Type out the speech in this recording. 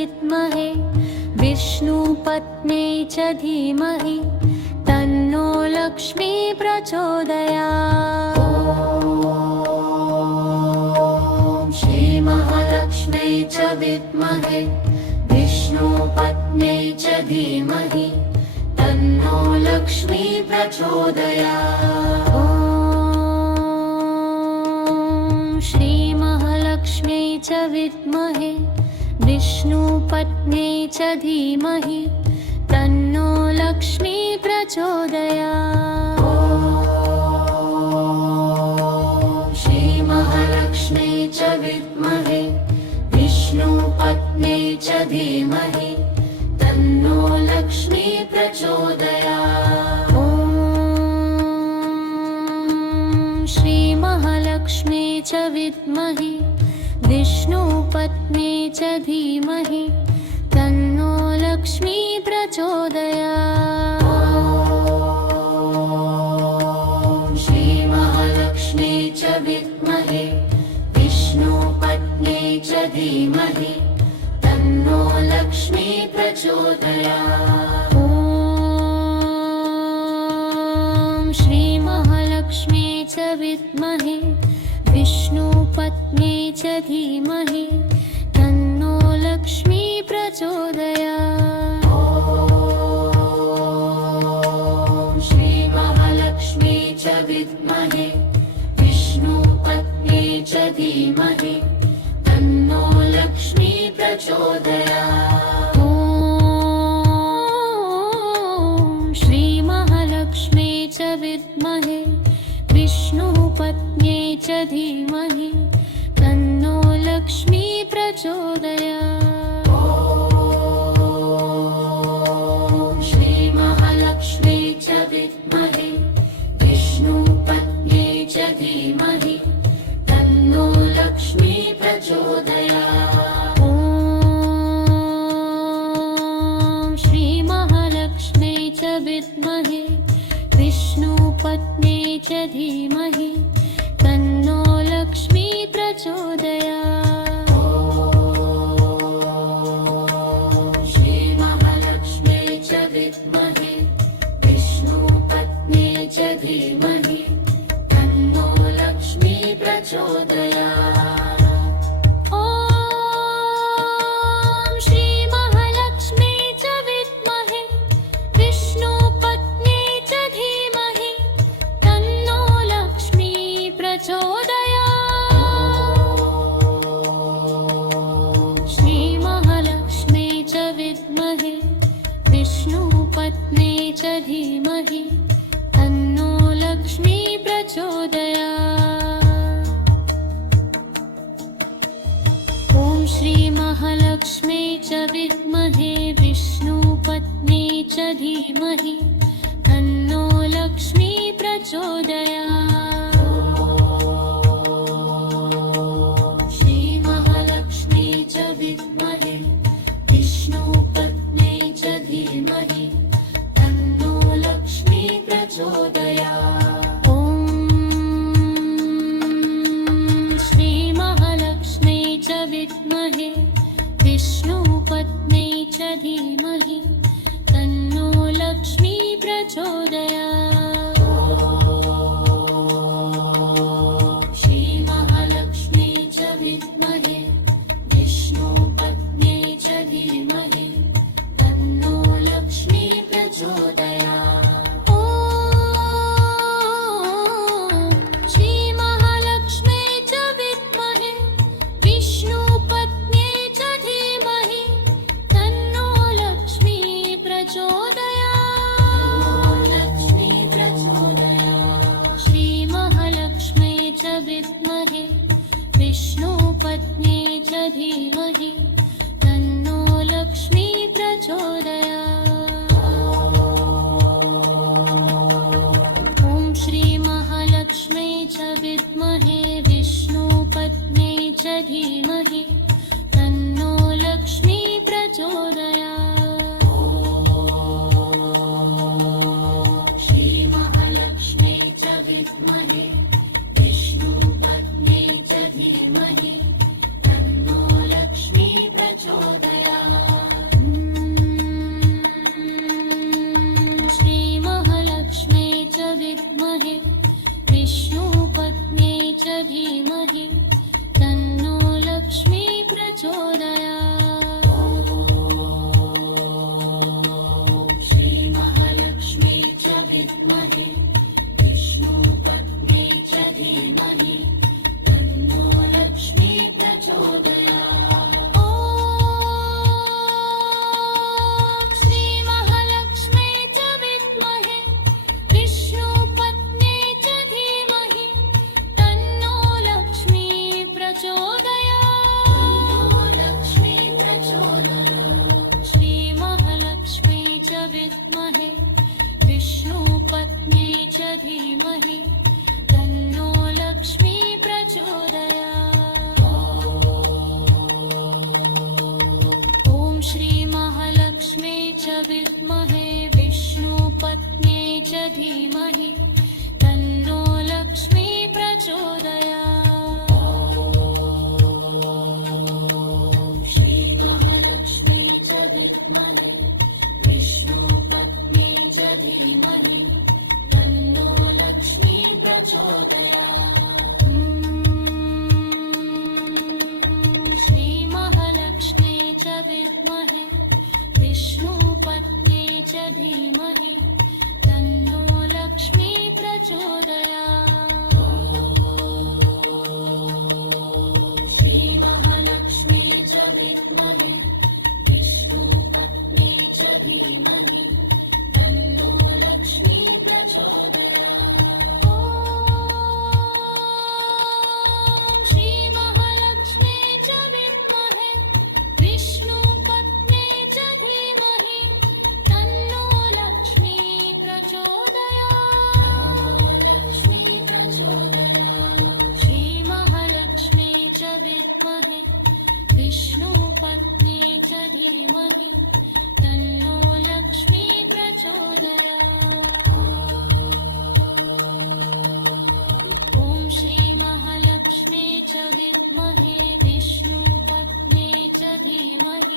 विद्महे विष्णुपत्न्यै च धीमहि तन्नो लक्ष्मी प्रचोदयात्। ॐ श्रीमहालक्ष्म्यै च विद्महे विष्णुपत्न्यै च धीमहि तन्नो लक्ष्मी प्रचोदयात्। ॐ श्रीमहालक्ष्म्यै च विद्महे विष्णुपत्न्यै च धीमहि तन्नो लक्ष्मी प्रचोदयात्। ॐ श्रीमहालक्ष्म्यै च विद्महे विष्णुपत्न्यै च धीमहि तन्नो लक्ष्मी प्रचोदयात्। ॐ श्रीमहालक्ष्म्यै च विद्महे विष्णुपत्न्यै च धीमहि तन्नो लक्ष्मी प्रचोदयात्। ॐ श्रीमहालक्ष्म्यै च विद्महे विष्णुपत्न्यै च धीमहि तन्नो लक्ष्मी प्रचोदयात्। ॐ श्रीमहालक्ष्म्यै च विद्महे विष्णुपत्न्यै च धीमहि तन्नो लक्ष्मी प्रचोदयात्। ॐ श्रीमहालक्ष्म्यै च विद्महे विष्णुपत्न्यै च धीमहि तन्नो लक्ष्मी प्रचोदयात्। ॐ श्रीमहालक्ष्म्यै च विद्महे विष्णुपत्न्यै च धीमहि तन्नो लक्ष्मी प्रचोदयात्। ॐ श्रीमहालक्ष्म्यै च विद्महे विष्णुपत्न्यै च धीमहि तन्नो लक्ष्मी प्रचोदयात्। ॐ श्रीमहालक्ष्म्यै च विद्महे विष्णुपत्न्यै च धीमहि तन्नो लक्ष्मी प्रचोदयात्। ॐ श्रीमहालक्ष्म्यै च विद्महे विष्णुपत्न्यै च धीमहि तन्नो लक्ष्मी प्रचोदयात्। ॐ श्रीमहालक्ष्म्यै च विद्महे विष्णुपत्न्यै च धीमहि तन्नो लक्ष्मी प्रचोदयात्। श्रीमहालक्ष्म्यै च विद्महे विष्णुपत्न्यै च धीमहि तन्नो लक्ष्मी प्रचोदयात्। ॐ श्रीमहालक्ष्म्यै च विद्महे विष्णुपत्न्यै च धीमहि तन्नो लक्ष्मी प्रचोदयात्। श्रीमहालक्ष्म्यै च विद्महे विष्णुपत्न्यै च धीमहि तन्नो लक्ष्मी प्रचोदयात्। ॐ श्रीमहालक्ष्म्यै च विद्महे विष्णुपत्न्यै च धीमहि तन्नो लक्ष्मी प्रचोदयात्। श्रीमहालक्ष्म्यै च विद्महे विष्णुपत्न्यै च धीमहि तन्नो लक्ष्मी प्रचोदयात्। ॐ श्रीमहालक्ष्म्यै च विद्महे विष्णुपत्न्यै च धीमहि तन्नो लक्ष्मी प्रचोदयात्। लक्ष्मी प्रचोदयात्। श्रीमहालक्ष्म्यै च विद्महे विष्णुपत्न्यै च धीमहि तन्नो लक्ष्मी प्रचोदयात्। ॐ श्रीमहालक्ष्म्यै च विद्महे विष्णुपत्न्यै च धीमहि तन्नो लक्ष्मी प्रचोदयात्। श्रीमहालक्ष्म्यै च विद्महे विष्णुपत्न्यै च धीमहि तन्नो लक्ष्मी प्रचोदयात्। विद्महे विष्णुपत्न्यै च धीमहि तन्नो लक्ष्मी प्रचोदयात्। श्रीमहालक्ष्मी च विद्महे विष्णुपत्न्यै च धीमहि तन्नो लक्ष्मी प्रचोदयात्। ॐ श्रीमहालक्ष्मी च विद्महे विष्णुपत्न्यै च धीमहि तन्नो लक्ष्मी प्रचोदयात्। लक्ष्मी प्रचोदयात्। श्रीमहालक्ष्मी च विद्महे विष्णुपत्न्यै च धीमहि तन्नो लक्ष्मी प्रचोदयात्। ॐ श्रीमहालक्ष्मी च विद्महे विष्णुपत्न्यै च धीमहि तन्नो लक्ष्मी प्रचोदयात्। श्रीमहालक्ष्मी च विद्महे विष्णुपत्न्यै च धीमहि तन्नो लक्ष्मी प्रचोदयात्। श्रीमहालक्ष्मी च विद्महे विष्णुपत्न्यै च धीमहि तन्नो लक्ष्मी प्रचोदयात्। श्रीमहालक्ष्मी च विद्महे विष्णुपत्न्यै च धीमहि तन्नो लक्ष्मी प्रचोदयात्। ॐ श्रीमहालक्ष्मी च विद्महे विष्णुपत्न्यै च धीमहि तन्नो लक्ष्मी प्रचोदयात्। लक्ष्मी प्रचोदयात्। श्रीमहालक्ष्मी च विद्महे विष्णुपत्न्यै च धीमहि तन्नो लक्ष्मी प्रचोदयात्। ॐ श्रीमहालक्ष्मी च विद्महे विष्णुपत्न्यै च धीमहि